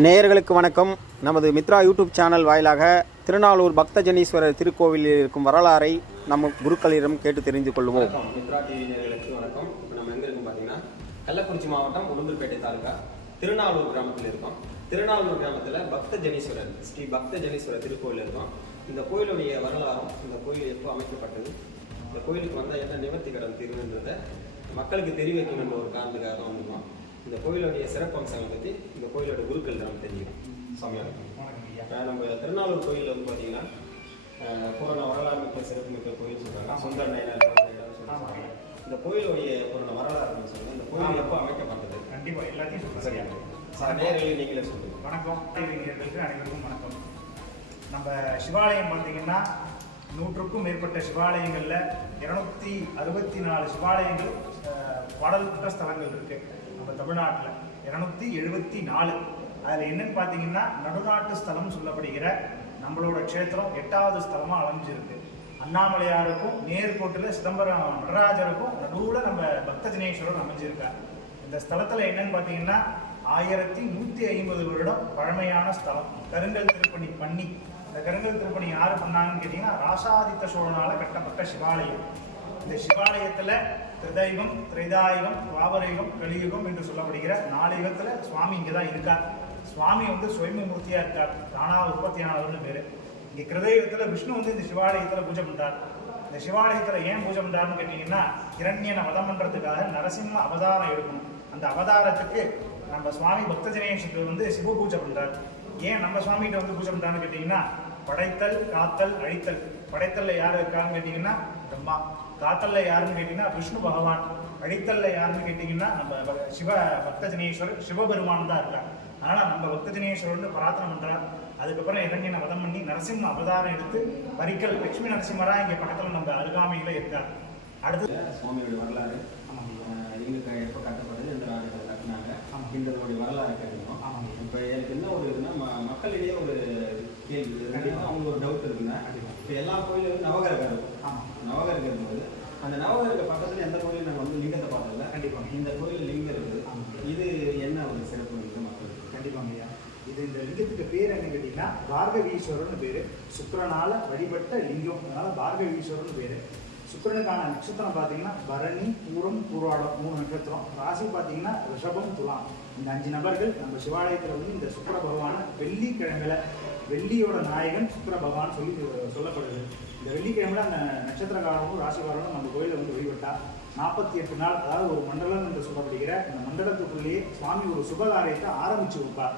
நேயர்களுக்கு வணக்கம். நமது மித்ரா யூடியூப் சேனல் வாயிலாக திருநாளூர் பக்தஜனீஸ்வரர் திருக்கோவிலில் இருக்கும் வரலாறை நம்ம குருக்களிடம் கேட்டு தெரிந்து கொள்வோம். மித்ரா டிவி நேயர்களுக்கு வணக்கம். இப்போ நம்ம எங்கே இருக்கோம் பார்த்தீங்கன்னா, கள்ளக்குறிச்சி மாவட்டம் உளுந்தூர்பேட்டை தாலுகா திருநாளூர் கிராமத்தில் இருக்கோம். திருநாளூர் கிராமத்தில் பக்தஜனீஸ்வரர் ஸ்ரீ பக்தஜனீஸ்வரர் திருக்கோவில் இருக்கும். இந்த கோயிலுடைய வரலாறும், இந்த கோயில் எப்போ அமைக்கப்பட்டது, இந்த கோயிலுக்கு வந்தால் என்ன நிவர்த்தி கடன் தீர்வுன்றதை மக்களுக்கு தெரிவிக்கணுன்ற ஒரு காரணத்துக்காக தான் வந்துருக்கோம். இந்த கோயிலுடைய சிறப்பம்சங்களை பற்றி இந்த கோயிலோட குருக்கள் நம்ம தெரிஞ்சுக்கணும். சமயம் நம்ம திருநாளூர் கோயில் வந்து பார்த்தீங்கன்னா, பூரண வரலாறு மிக்க சிறப்பு மிக்க கோயில் சொல்கிறாங்க. சுந்தர் நயனார் சொல்லுவாங்க. இந்த கோயிலுடைய பூரண வரலாறு சொல்லுங்கள். இந்த கோயில் எப்போ அமைக்கப்பட்டது? கண்டிப்பாக எல்லாத்தையும் சொல்லுங்கள். சரியா நேரடியாக நீங்களே சொல்லுங்கள். வணக்கம் நேயர்களுக்கு அனைவருக்கும் வணக்கம். நம்ம சிவாலயம் பார்த்தீங்கன்னா 100க்கும் மேற்பட்ட சிவாலயங்களில் 264 சிவாலயங்கள் பாடல் பெற்ற ஸ்தலங்கள் இருக்கு நம்ம தமிழ்நாட்டில். 274. அதில் என்னன்னு பார்த்தீங்கன்னா, நடுநாட்டு ஸ்தலம் சொல்லப்படுகிற நம்மளோட க்ஷேத்திரம் 8வது ஸ்தலமாக அமைஞ்சிருக்கு. அண்ணாமலையாருக்கும் நேர்கோட்டில் சிதம்பரம் நடராஜருக்கும் நடுவில் நம்ம பக்தஜனேஸ்வரர் அமைஞ்சிருக்கார். இந்த ஸ்தலத்தில் என்னன்னு பார்த்தீங்கன்னா, 1150 வருடம் பழமையான ஸ்தலம். கருங்கல் திருப்பணி பண்ணி, இந்த கருங்கல் திருப்பணி யார் பண்ணாங்கன்னு கேட்டீங்கன்னா, ராசாதித்த சோழனால் கட்டப்பட்ட சிவாலயம். இந்த சிவாலயத்தில் திரிதைவம், திரைதாயுகம், துவாபரயுகம், கலியுகம் என்று சொல்லப்படுகிற 4 யுகத்தில் சுவாமி இங்கே தான் இருக்கார். சுவாமி வந்து சுயம்புமூர்த்தியாக இருக்கார். தானாக உற்பத்தியானவர்னு பேர். இங்கே கிருதயுகத்தில் விஷ்ணு வந்து இந்த சிவாலயத்தில் பூஜை பண்ணுறார். இந்த சிவாலயத்தில் ஏன் பூஜை பண்ணுறாருன்னு கேட்டிங்கன்னா, இரண்யனை வதம் பண்ணுறதுக்காக நரசிம்ம அவதாரம் எடுக்கணும். அந்த அவதாரத்துக்கு நம்ம சுவாமி பக்தஜனேஸ்வரர் வந்து சிவ பூஜை பண்ணுறார். ஏன் நம்ம சுவாமிகிட்ட வந்து பூஜை பண்ணுறான்னு கேட்டிங்கன்னா, படைத்தல், காத்தல், அழித்தல். படைத்தல்ல யார் இருக்கான்னு கேட்டிங்கன்னா பிரம்மா. காத்தல்ல யாருன்னு கேட்டிங்கன்னா விஷ்ணு பகவான். அழித்தல்ல யாருன்னு கேட்டிங்கன்னா நம்ம சிவ பக்தஜனேஸ்வரர் சிவபெருமான் தான் இருக்கார். அதனால் நம்ம பக்தஜனேஸ்வரர்னு பிரார்த்தனை பண்ணுறார். அதுக்கப்புறம் இரண்யனை வதம் பண்ணி நரசிம்ம அவதாரம் எடுத்து பரிக்கல் லட்சுமி நரசிம்மரா இங்கே பக்கத்தில் நம்ம அருகாமையில் இருக்கார். அடுத்து சுவாமியோட வரலாறு, எங்களுக்கு எப்போ கட்டப்பட்டது, எந்த நாடுகள் கட்டினாங்க, இதனுடைய வரலாறு கேட்கணும். இப்போ எனக்கு என்ன ஒரு இதுன்னா, மக்களிடையே ஒரு கேள்வி, அவங்க ஒரு டவுட் இருக்குன்னா, இப்போ எல்லா கோயிலும் நவகிரகம் இருக்கும். நவகிரகம் இருக்கும்போது அந்த நவகிரக பக்கத்தில் எந்த கோயிலும் நாங்கள் வந்து லிங்கத்தை பார்த்ததில்ல. கண்டிப்பாக இந்த கோயில் லிங்கம் இருக்குது. இது என்ன ஒரு சிறப்பு இருக்குது மக்களுக்கு? கண்டிப்பாங்க ஐயா. இது இந்த லிங்கத்துக்கு பேர் என்ன கேட்டீங்கன்னா, பார்கவீஸ்வரர்னு பேர். சுக்கிரனால வழிபட்ட லிங்கம், அதனால பார்கவீஸ்வரர்னு பேர். சுக்கிரனுக்கான நட்சத்திரம் பார்த்தீங்கன்னா பரணி, பூரம், பூர்வாடம் 3 நட்சத்திரம். ராசி பார்த்தீங்கன்னா ரிஷபம், துலாம். இந்த 5 நபர்கள் நம்ம சிவாலயத்தில் வந்து இந்த சுக்கிர பகவான வெள்ளிக்கிழமையில, வெள்ளியோட நாயகன் சுக்கிர பகவான் சொல்லப்படுது. இந்த வெள்ளிக்கிழமையில அந்த நட்சத்திரக்காரனும் ராசிக்காரனும் நம்ம கோயிலில் வந்து வழிபட்டா 48 நாள், அதாவது ஒரு மண்டலம் என்று சொல்லப்படுகிற இந்த மண்டலத்துக்குள்ளேயே சுவாமி ஒரு சுபகாரியத்தை ஆரம்பிச்சு வைப்பார்.